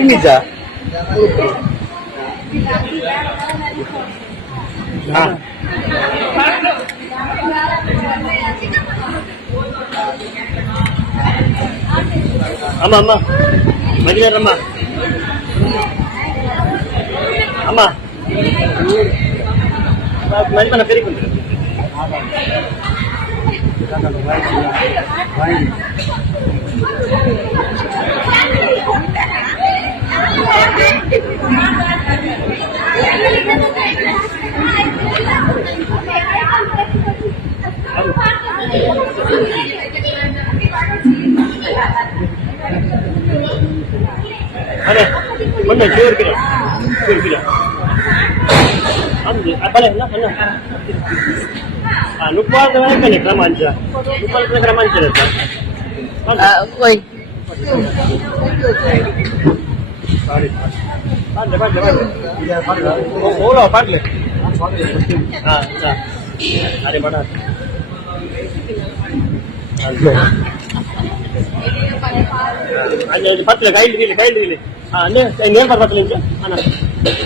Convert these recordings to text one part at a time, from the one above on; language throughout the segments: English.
Ini aja. Nah. Ama. Mari Ama. Ama. Mari mana pergi pun. Ada, mana jauh kira? Apa lah? Lupa dengan apa ni keramanja? Lupa dengan keramanja tu. Woi. Oh, lo padle. Ada mana? Ada padle, kail dili. Ane, ini apa padle itu? Anak.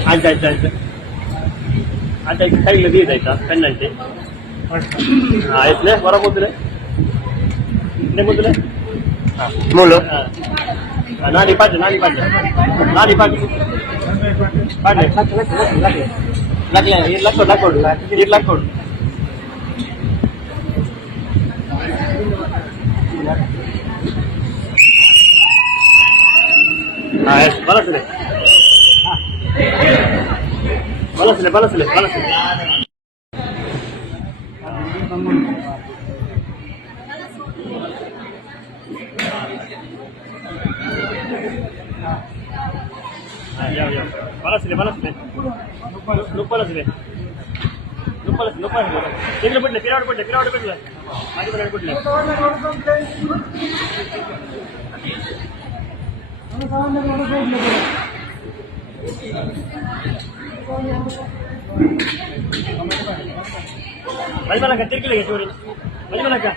Ada. Ada kail lebih dah, kan nanti. Isne, berapa muda? Ini muda? Mulu. Nadi padle. Lagi. Lakor. Balas le. Ya. Balas le. Lupa. Tinggal put le. Kira put le. Aje benar put le. Balik mana kan? Tirki lagi curi. Balik mana kan?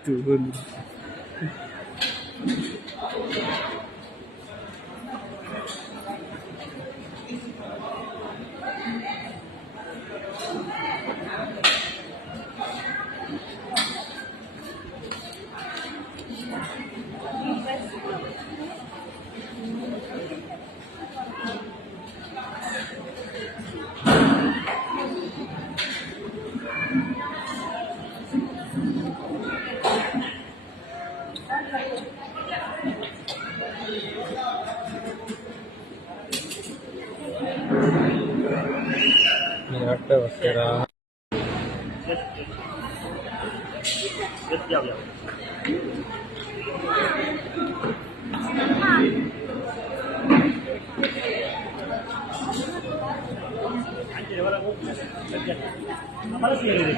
Turun. Sekarang. Ya. Apa sih ini?